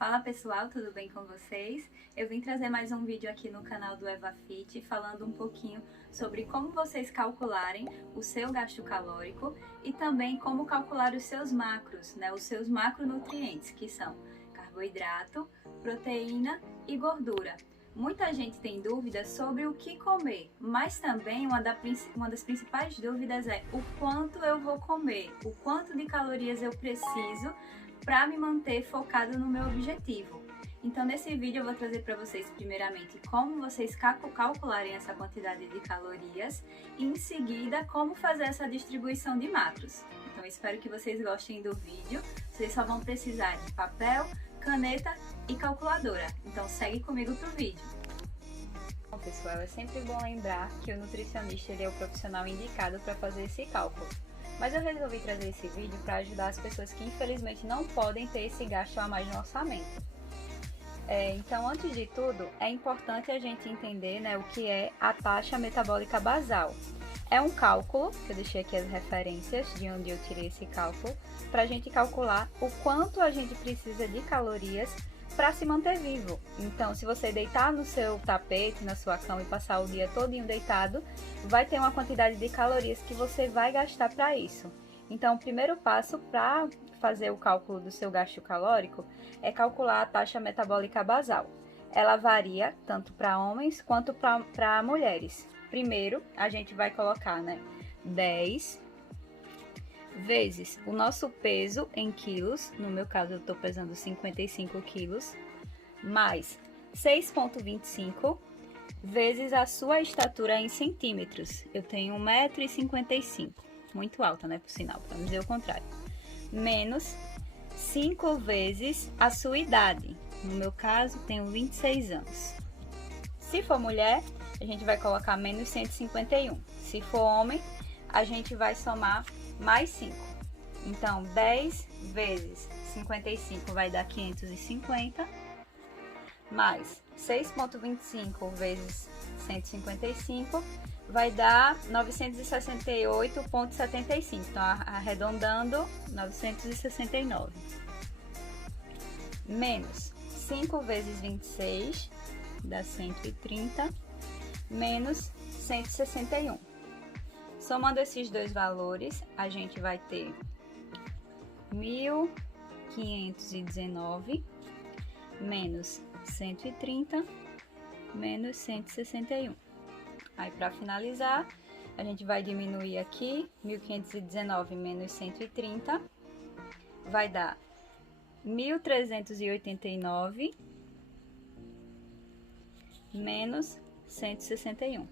Fala pessoal, tudo bem com vocês? Eu vim trazer mais um vídeo aqui no canal do EvaFit falando um pouquinho sobre como vocês calcularem o seu gasto calórico e também como calcular os seus macros, os seus macronutrientes, que são carboidrato, proteína e gordura. Muita gente tem dúvidas sobre o que comer, mas também uma das principais dúvidas é o quanto eu vou comer, o quanto de calorias eu preciso para me manter focado no meu objetivo. Então nesse vídeo eu vou trazer para vocês primeiramente como vocês calcularem essa quantidade de calorias e em seguida como fazer essa distribuição de macros. Então espero que vocês gostem do vídeo, vocês só vão precisar de papel, caneta e calculadora, então segue comigo pro vídeo. Bom pessoal, é sempre bom lembrar que o nutricionista é o profissional indicado para fazer esse cálculo. Mas eu resolvi trazer esse vídeo para ajudar as pessoas que infelizmente não podem ter esse gasto a mais no orçamento. Então, antes de tudo, é importante a gente entender o que é a taxa metabólica basal. É um cálculo, que eu deixei aqui as referências de onde eu tirei esse cálculo, para a gente calcular o quanto a gente precisa de calorias para se manter vivo. Então, se você deitar no seu tapete, na sua cama e passar o dia todinho deitado, vai ter uma quantidade de calorias que você vai gastar para isso. Então, o primeiro passo para fazer o cálculo do seu gasto calórico é calcular a taxa metabólica basal. Ela varia tanto para homens quanto para mulheres. Primeiro, a gente vai colocar 10 vezes o nosso peso em quilos, no meu caso eu estou pesando 55 quilos, mais 6,25 vezes a sua estatura em centímetros. Eu tenho 1,55 m, muito alta, por sinal, para não dizer o contrário. Menos 5 vezes a sua idade, no meu caso tenho 26 anos. Se for mulher, a gente vai colocar menos 151. Se for homem, a gente vai somar mais 5. Então, 10 vezes 55 vai dar 550, mais 6,25 vezes 155 vai dar 968,75. Então, arredondando, 969. Menos 5 vezes 26 dá 130, menos 161. Somando esses dois valores, a gente vai ter 1.519 menos 130 menos 161. Aí, para finalizar, a gente vai diminuir aqui 1.519 menos 130, vai dar 1.389 menos 161.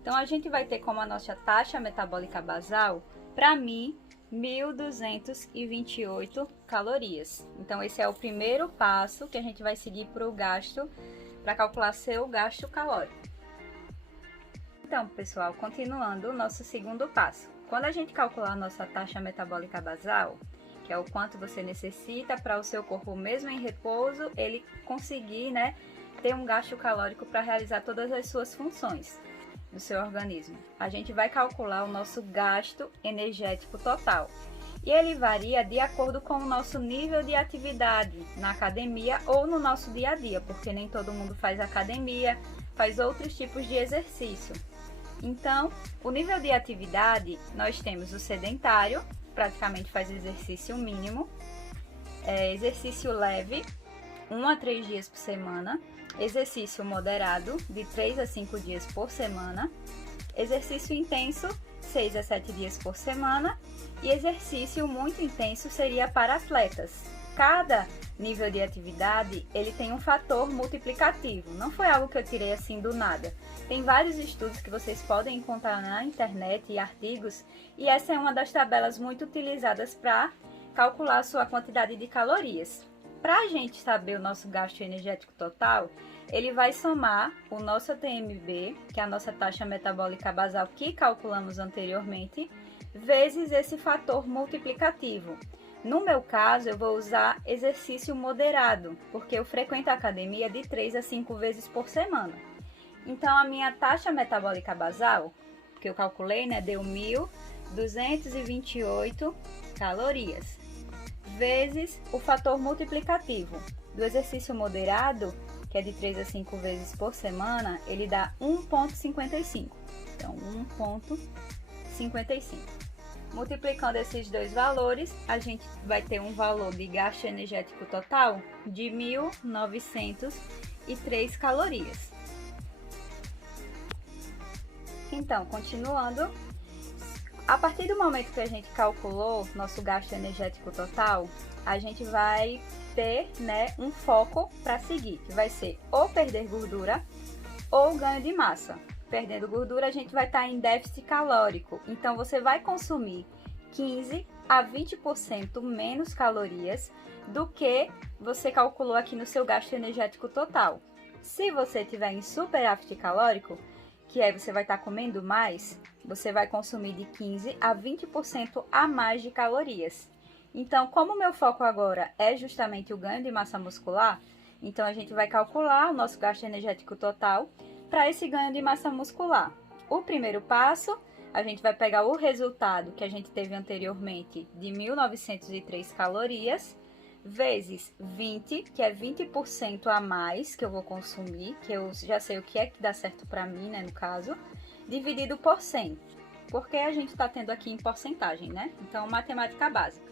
Então, a gente vai ter como a nossa taxa metabólica basal, para mim, 1.228 calorias. Então, esse é o primeiro passo que a gente vai seguir para o gasto, para calcular seu gasto calórico. Então, pessoal, continuando o nosso segundo passo. Quando a gente calcular a nossa taxa metabólica basal, que é o quanto você necessita para o seu corpo, mesmo em repouso, ele conseguir, ter um gasto calórico para realizar todas as suas funções do seu organismo. A gente vai calcular o nosso gasto energético total. E ele varia de acordo com o nosso nível de atividade na academia ou no nosso dia a dia, porque nem todo mundo faz academia, faz outros tipos de exercício. Então, o nível de atividade, nós temos o sedentário, praticamente faz exercício mínimo, exercício leve, 1 a 3 dias por semana, exercício moderado, de 3 a 5 dias por semana, exercício intenso, 6 a 7 dias por semana, e exercício muito intenso seria para atletas. Cada nível de atividade, ele tem um fator multiplicativo, não foi algo que eu tirei assim do nada. Tem vários estudos que vocês podem encontrar na internet e artigos, e essa é uma das tabelas muito utilizadas para calcular a sua quantidade de calorias. Para a gente saber o nosso gasto energético total, ele vai somar o nosso TMB, que é a nossa taxa metabólica basal que calculamos anteriormente, vezes esse fator multiplicativo. No meu caso, eu vou usar exercício moderado, porque eu frequento a academia de 3 a 5 vezes por semana. Então, a minha taxa metabólica basal, que eu calculei, deu 1.228 calorias. vezes o fator multiplicativo. Do exercício moderado, que é de 3 a 5 vezes por semana, ele dá 1,55. Então, 1,55. Multiplicando esses dois valores, a gente vai ter um valor de gasto energético total de 1.903 calorias. Então, continuando, a partir do momento que a gente calculou nosso gasto energético total, a gente vai ter, um foco para seguir, que vai ser ou perder gordura ou ganho de massa. Perdendo gordura, a gente vai estar em déficit calórico. Então, você vai consumir 15 a 20% menos calorias do que você calculou aqui no seu gasto energético total. Se você estiver em superávit calórico, que aí você vai estar comendo mais, você vai consumir de 15 a 20% a mais de calorias. Então, como o meu foco agora é justamente o ganho de massa muscular, então a gente vai calcular o nosso gasto energético total para esse ganho de massa muscular. O primeiro passo, a gente vai pegar o resultado que a gente teve anteriormente de 1.903 calorias, vezes 20, que é 20% a mais que eu vou consumir, que eu já sei o que é que dá certo para mim, no caso, dividido por 100, porque a gente está tendo aqui em porcentagem, Então, matemática básica.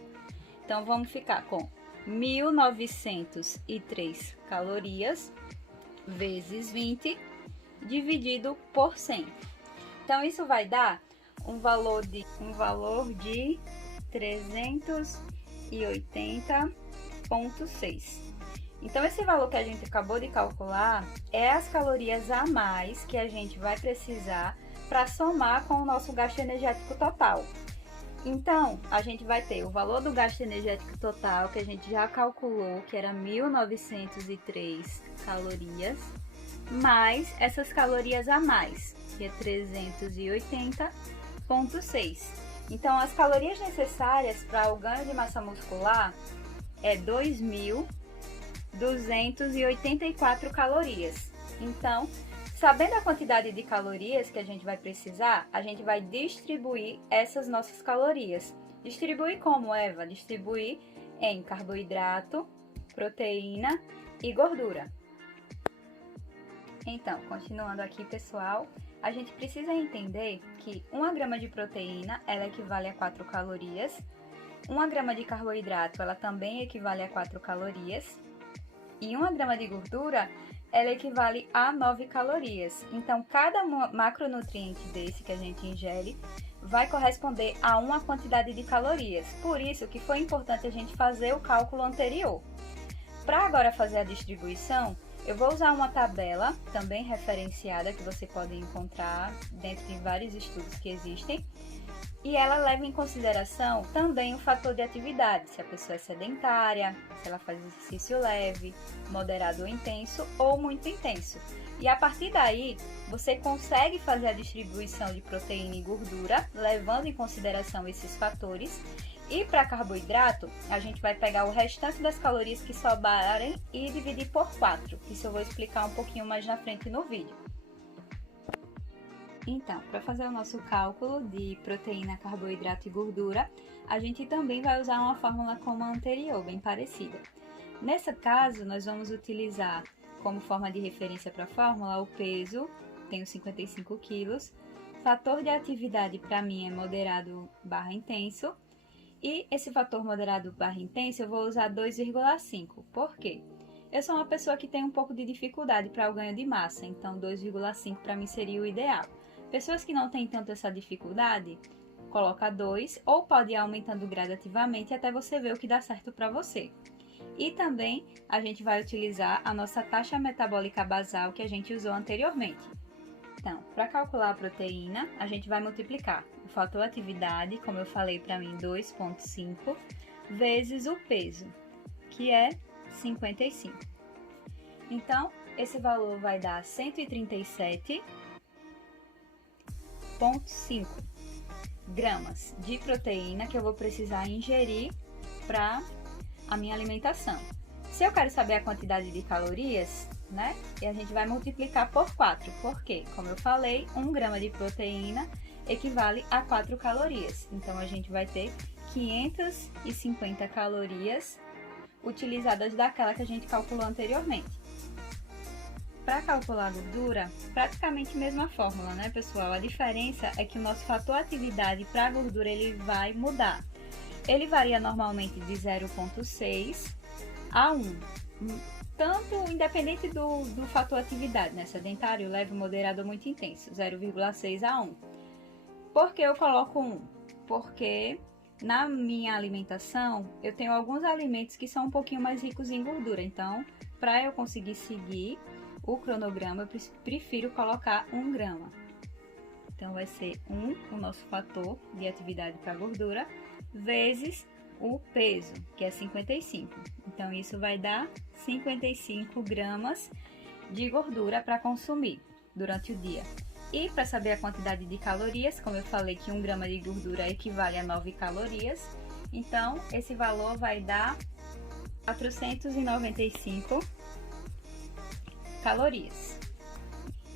Então, vamos ficar com 1.903 calorias vezes 20, dividido por 100. Então, isso vai dar um valor de 380,6. Então, esse valor que a gente acabou de calcular é as calorias a mais que a gente vai precisar para somar com o nosso gasto energético total. Então, a gente vai ter o valor do gasto energético total, que a gente já calculou, que era 1.903 calorias, mais essas calorias a mais, que é 380,6. Então, as calorias necessárias para o ganho de massa muscular é 2.284 calorias. Então, sabendo a quantidade de calorias que a gente vai precisar, a gente vai distribuir essas nossas calorias. Distribuir como, Eva? Distribuir em carboidrato, proteína e gordura. Então, continuando aqui, pessoal, a gente precisa entender que 1 grama de proteína, ela equivale a 4 calorias. 1 grama de carboidrato, ela também equivale a 4 calorias. E 1 grama de gordura, ela equivale a 9 calorias. Então, cada macronutriente desse que a gente ingere vai corresponder a uma quantidade de calorias. Por isso que foi importante a gente fazer o cálculo anterior. Para agora fazer a distribuição, eu vou usar uma tabela também referenciada que você pode encontrar dentro de vários estudos que existem. E ela leva em consideração também o fator de atividade, se a pessoa é sedentária, se ela faz exercício leve, moderado ou intenso ou muito intenso. E a partir daí, você consegue fazer a distribuição de proteína e gordura, levando em consideração esses fatores. E para carboidrato, a gente vai pegar o restante das calorias que sobrarem e dividir por 4. Isso eu vou explicar um pouquinho mais na frente no vídeo. Então, para fazer o nosso cálculo de proteína, carboidrato e gordura, a gente também vai usar uma fórmula como a anterior, bem parecida. Nesse caso, nós vamos utilizar como forma de referência para a fórmula o peso, tenho 55 quilos, fator de atividade para mim é moderado/intenso, e esse fator moderado/intenso eu vou usar 2,5. Por quê? Eu sou uma pessoa que tem um pouco de dificuldade para o ganho de massa, então 2,5 para mim seria o ideal. Pessoas que não têm tanto essa dificuldade, coloca 2 ou pode ir aumentando gradativamente até você ver o que dá certo para você. E também a gente vai utilizar a nossa taxa metabólica basal que a gente usou anteriormente. Então, para calcular a proteína, a gente vai multiplicar o fator atividade, como eu falei para mim, 2,5, vezes o peso, que é 55. Então, esse valor vai dar 137,5 gramas de proteína que eu vou precisar ingerir para a minha alimentação. Se eu quero saber a quantidade de calorias, e a gente vai multiplicar por 4, porque, como eu falei, 1 grama de proteína equivale a 4 calorias. Então, a gente vai ter 550 calorias utilizadas daquela que a gente calculou anteriormente. Para calcular a gordura, praticamente a mesma fórmula, né, pessoal? A diferença é que o nosso fator atividade para a gordura ele vai mudar. Ele varia normalmente de 0,6 a 1, tanto independente do fator atividade, né? Sedentário, leve, moderado ou muito intenso, 0,6 a 1. Por que eu coloco 1? Porque na minha alimentação eu tenho alguns alimentos que são um pouquinho mais ricos em gordura, então para eu conseguir seguir o cronograma, eu prefiro colocar 1 grama. Então, vai ser 1, o nosso fator de atividade para gordura, vezes o peso, que é 55. Então, isso vai dar 55 gramas de gordura para consumir durante o dia. E para saber a quantidade de calorias, como eu falei que 1 grama de gordura equivale a 9 calorias, então, esse valor vai dar 495 calorias.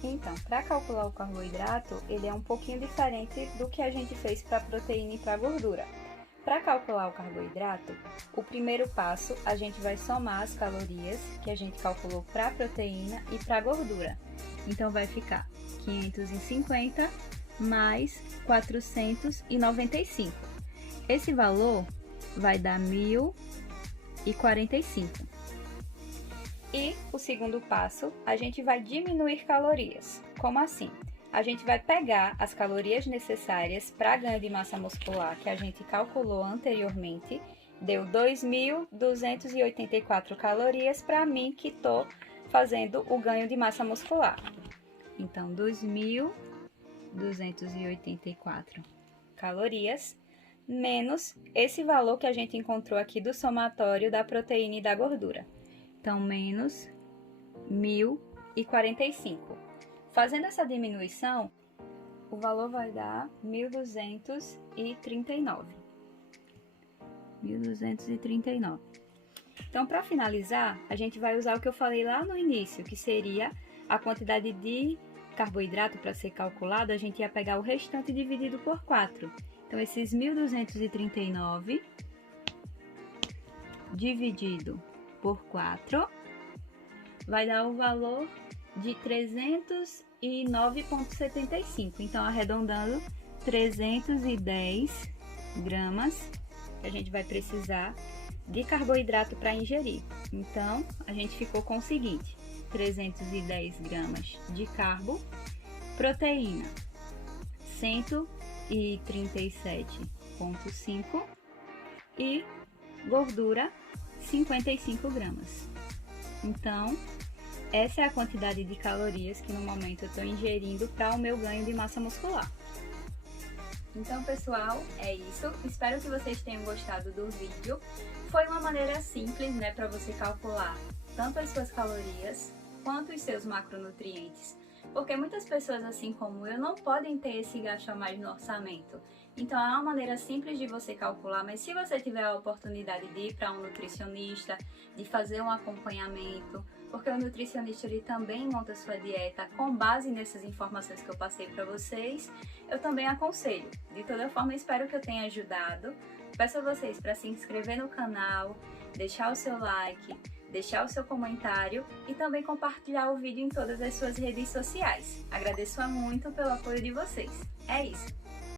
Então, para calcular o carboidrato, ele é um pouquinho diferente do que a gente fez para a proteína e para a gordura. Para calcular o carboidrato, o primeiro passo, a gente vai somar as calorias que a gente calculou para a proteína e para a gordura. Então, vai ficar 550 mais 495. Esse valor vai dar 1.045. E o segundo passo, a gente vai diminuir calorias. Como assim? A gente vai pegar as calorias necessárias para ganho de massa muscular que a gente calculou anteriormente, deu 2.284 calorias para mim que estou fazendo o ganho de massa muscular. Então, 2.284 calorias menos esse valor que a gente encontrou aqui do somatório da proteína e da gordura. Então, menos 1.045. Fazendo essa diminuição, o valor vai dar 1.239. 1.239. Então, para finalizar, a gente vai usar o que eu falei lá no início, que seria a quantidade de carboidrato para ser calculado, a gente ia pegar o restante dividido por 4. Então, esses 1.239 dividido por 4 vai dar o valor de 309,75. Então, arredondando, 310 gramas que a gente vai precisar de carboidrato para ingerir. Então, a gente ficou com o seguinte: 310 gramas de carbo, proteína 137,5 e gordura 55 gramas. Então, essa é a quantidade de calorias que no momento eu estou ingerindo para o meu ganho de massa muscular. Então, pessoal, é isso. Espero que vocês tenham gostado do vídeo. Foi uma maneira simples, né, para você calcular tanto as suas calorias quanto os seus macronutrientes. Porque muitas pessoas, assim como eu, não podem ter esse gasto a mais no orçamento. Então, é uma maneira simples de você calcular, mas se você tiver a oportunidade de ir para um nutricionista, de fazer um acompanhamento, porque o nutricionista ele também monta a sua dieta com base nessas informações que eu passei para vocês, eu também aconselho. De toda forma, espero que eu tenha ajudado. Peço a vocês para se inscrever no canal, deixar o seu like, deixar o seu comentário e também compartilhar o vídeo em todas as suas redes sociais. Agradeço muito pelo apoio de vocês. É isso!